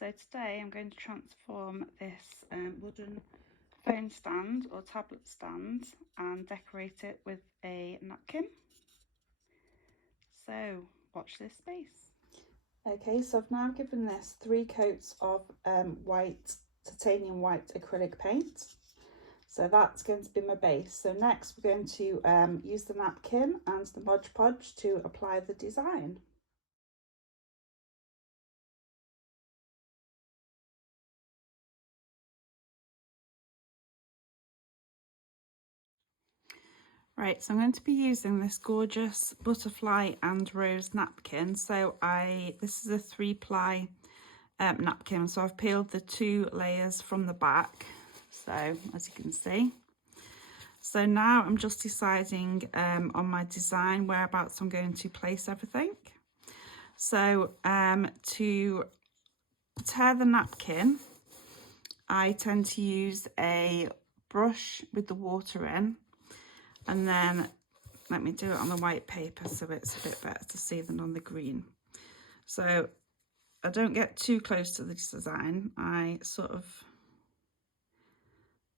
So today I'm going to transform this wooden phone stand or tablet stand and decorate it with a napkin. So watch this space. Okay, so I've now given this 3 coats of titanium white acrylic paint. So that's going to be my base. So next we're going to use the napkin and the Mod Podge to apply the design. Right, so I'm going to be using this gorgeous butterfly and rose napkin. So this is a 3-ply napkin. So I've peeled the 2 layers from the back. So as you can see. So now I'm just deciding on my design whereabouts I'm going to place everything. So to tear the napkin, I tend to use a brush with the water in, and then let me do it on the white paper so it's a bit better to see than on the green. So I don't get too close to the design. I sort of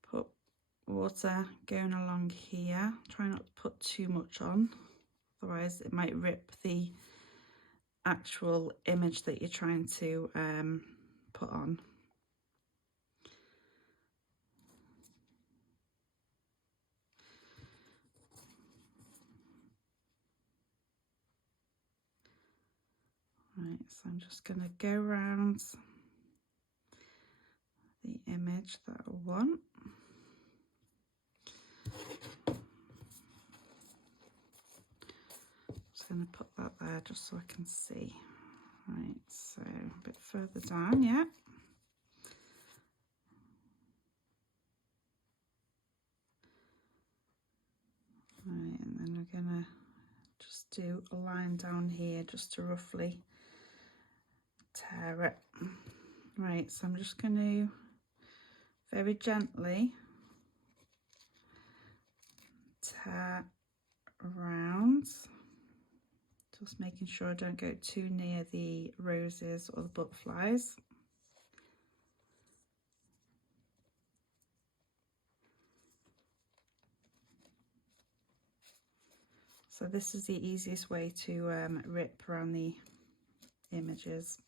put water going along here. Try not to put too much on, otherwise it might rip the actual image that you're trying to put on. Right, so I'm just going to go around the image that I want. Just going to put that there just so I can see. Right, so a bit further down, yeah. Right, and then we're going to just do a line down here just to roughly tear it. Right, so I'm just going to very gently tear around, just making sure I don't go too near the roses or the butterflies. So this is the easiest way to rip around the images.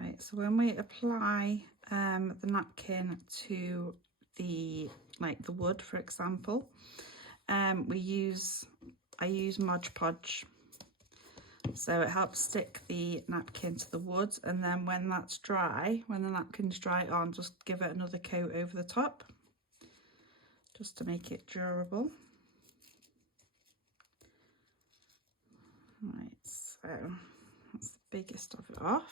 Right, so when we apply the napkin to the wood, for example, I use Mod Podge, so it helps stick the napkin to the wood, and then when that's dry, when the napkin's dry on, just give it another coat over the top just to make it durable. Right, so that's the biggest of it off.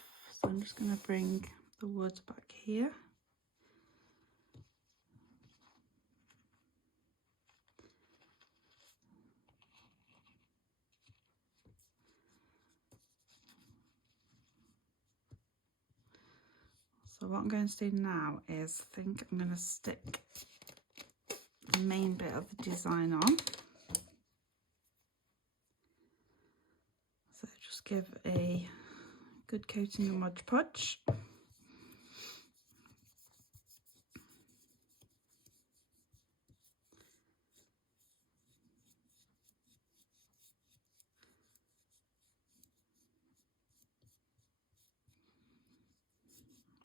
So I'm just going to bring the wood back here. So what I'm going to do now is I think I'm going to stick the main bit of the design on. So just give a good coating of Mod Podge.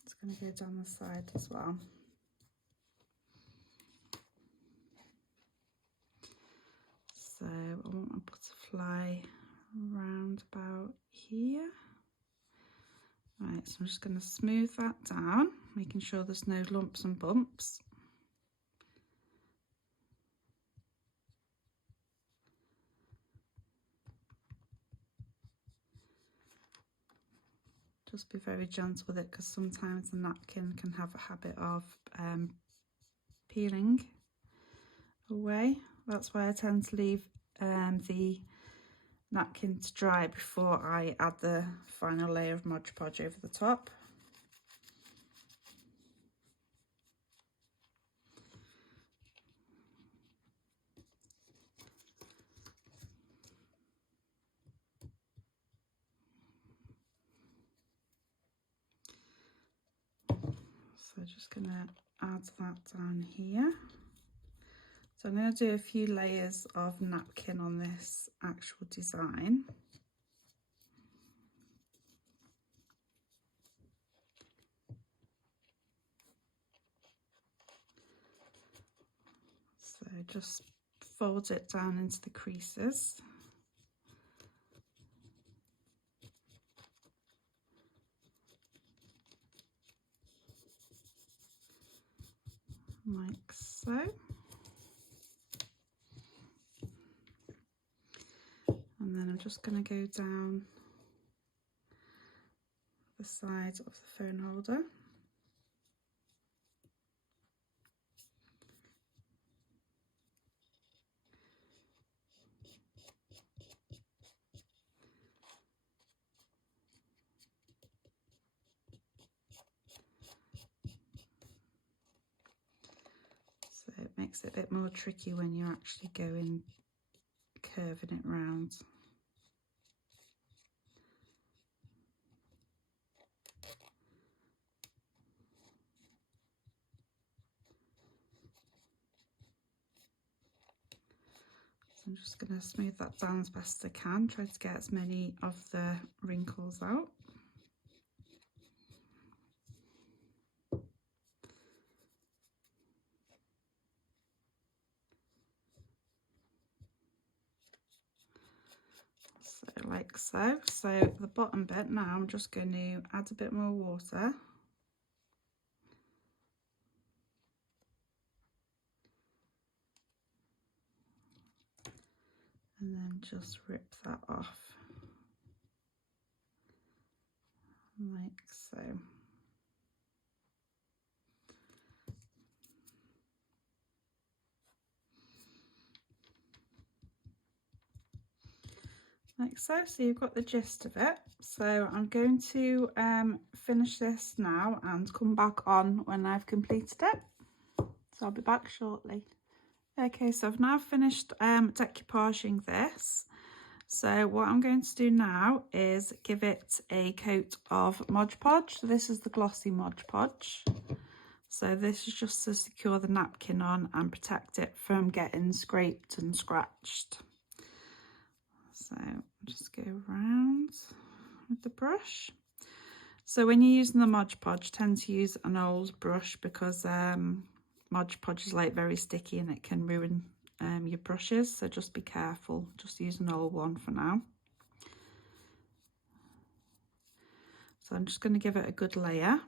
It's going to go down the side as well. So I want my butterfly round about here. Right, so I'm just going to smooth that down, making sure there's no lumps and bumps. Just be very gentle with it because sometimes the napkin can have a habit of peeling away. That's why I tend to leave the napkin to dry before I add the final layer of Mod Podge over the top. So just going to add that down here. So I'm going to do a few layers of napkin on this actual design. So just fold it down into the creases. Like so. And then I'm just going to go down the side of the phone holder. So it makes it a bit more tricky when you're actually going curving it round. So I'm just going to smooth that down as best as I can, try to get as many of the wrinkles out. So like so. So the bottom bit now I'm just going to add a bit more water. And then just rip that off. Like so. Like so. So you've got the gist of it. So I'm going to finish this now and come back on when I've completed it. So I'll be back shortly. Okay, so I've now finished decoupaging this. So what I'm going to do now is give it a coat of Mod Podge. So this is the glossy Mod Podge. So this is just to secure the napkin on and protect it from getting scraped and scratched. So just go around with the brush. So when you're using the Mod Podge, tend to use an old brush because Mod Podge is like very sticky and it can ruin your brushes. So just be careful. Just use an old one for now. So I'm just going to give it a good layer.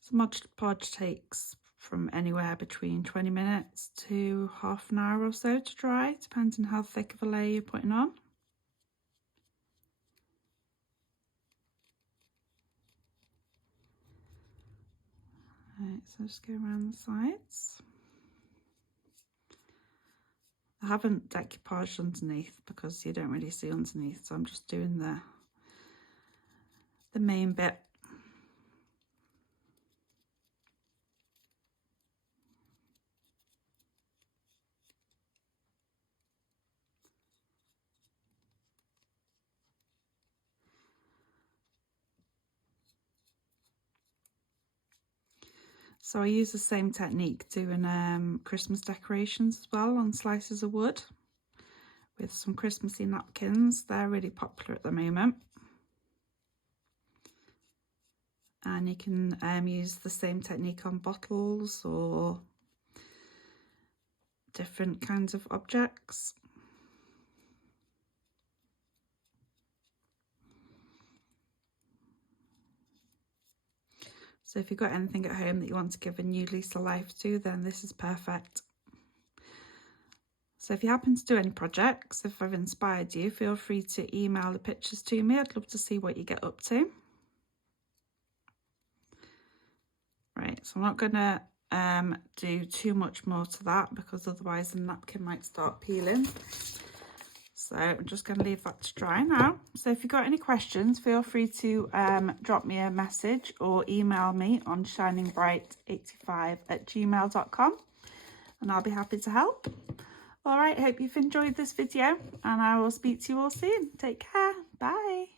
So Mod Podge takes from anywhere between 20 minutes to half an hour or so to dry, depending how thick of a layer you're putting on. Right, so just go around the sides. I haven't decoupaged underneath because you don't really see underneath, so I'm just doing the main bit. So I use the same technique doing Christmas decorations as well on slices of wood with some Christmassy napkins. They're really popular at the moment. And you can use the same technique on bottles or different kinds of objects. So if you've got anything at home that you want to give a new lease of life to, then this is perfect. So if you happen to do any projects, if I've inspired you, feel free to email the pictures to me. I'd love to see what you get up to. Right, so I'm not going to do too much more to that because otherwise the napkin might start peeling. So I'm just going to leave that to dry now. So if you've got any questions, feel free to drop me a message or email me on shiningbright85@gmail.com and I'll be happy to help. All right, hope you've enjoyed this video and I will speak to you all soon. Take care. Bye.